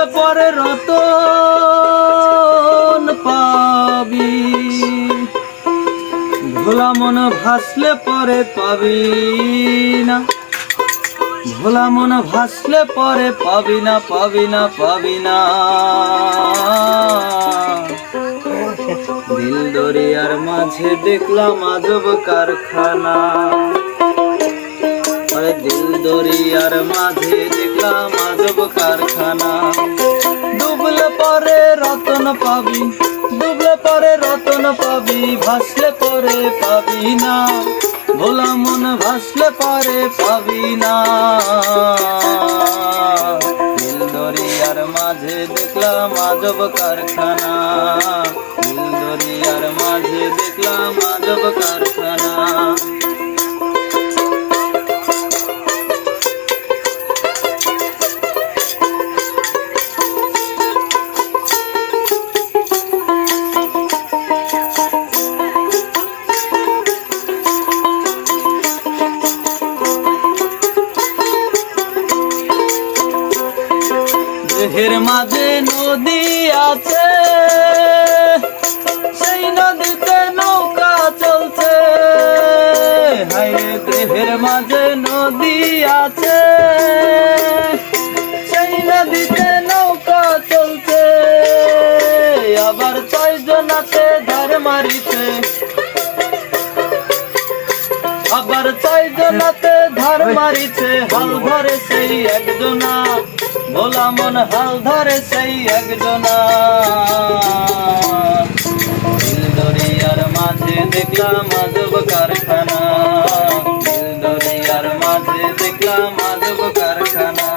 ডুবলে পরে রতন পাবি, ভোলা মন ভাসলে পরে পাবি না, ভোলা মন ভাসলে পরে পাবি না, পাবি না, পাবি না। দিল দরিয়ার মাঝে দেখলাম আজব কারখানা, দিল দরিয়ার মাঝে দেখলাম আজব কারখানা। ডুবলে পরে রতন পাবি, ডুবলে পরে রতন পাবি, ভাসলে পরে পাবি না, ভোলা মন ভাসলে পরে পাবি না। দিল দরিয়ার মাঝে দেখলাম আজব কারখানা, দিল দরিয়ার মাঝে দেখলাম আজব কারখানা। দেহের মাঝে নদী আছে, সেই নদীতে নৌকা চলছে। হায়রে দেহের মাঝে নদী আছে, সেই নদীতে নৌকা চলছে। আবার 6 জনাতে ধার মারিছে, আবার 6 জনাতে ধার মারিছে। হাল ধরে সেই একজনা, ভোলা মন হাল ধরে সেই একজনা। দিল দরিয়ার মাঝে দেখলাম আজব কারখানা, দিল দরিয়ার মাঝে দেখলাম আজব কারখানা।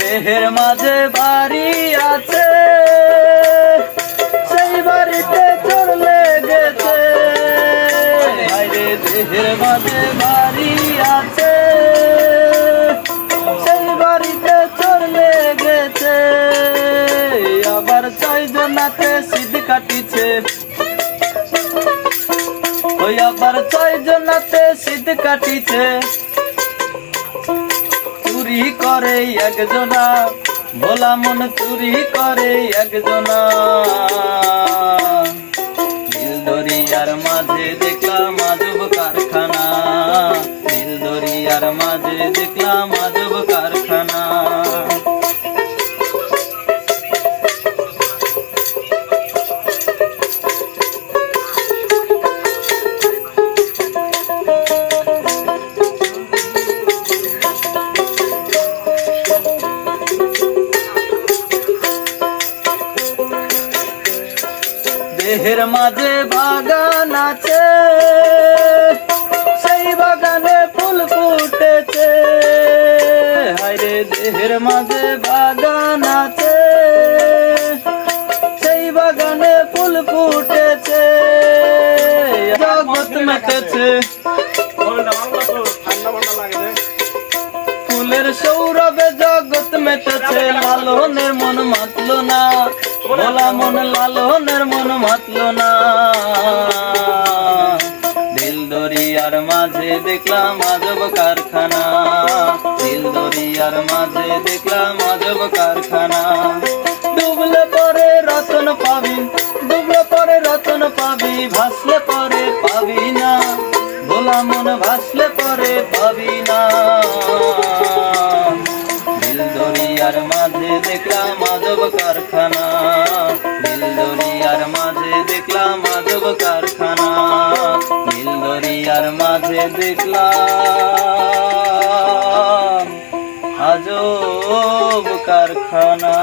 দেহের মাঝে বাড়ি আছে, সেই বাড়িতে চোর লেগেছে। হায়রে দেহের মাঝে বাড়ি আছে, সেই বাড়িতে চোর লেগেছে। আবার 6 জনাতে সিধ কাটিছে, ওই আবার 6 জনাতে সিধ কাটিছে। চুরি করে একজনা, ভোলা মন চুরি করে একজনা। দিল দরিয়ার মাঝে দেখলাম আজব কারখানা, দিল দরিয়ার মাঝে দেখলাম আজব কারখানা। দেহের মাঝে বাগান আছে, সেই বাগানে ফুল ফুটেছে। হায়রে দেহের মাঝে বাগান আছে, সেই বাগানে ফুল ফুটেছে। জগৎ মেতেছে, ফুলের সৌরভে জগৎ মেতেছে। লালনের মন মাতলো না, ভোলা মন লালনের মন মাতলো না। দিল দরিয়ার মাঝে দেখলাম আজব কারখানা, দিল দরিয়ার মাঝে দেখলাম আজব কারখানা। ডুবলে পরে রতন পাবি, ডুবলে পরে রতন পাবি, ভাসলে পরে পাবি না, ভোলা মন ভাসলে পরে পাবি না। দিল দরিয়ার মাঝে দেখলাম আজব কারখানা, দিল দরিয়ার মাঝে দেখলাম আজব কারখানা, দিল দরিয়ার মাঝে দেখলাম আজব কারখানা।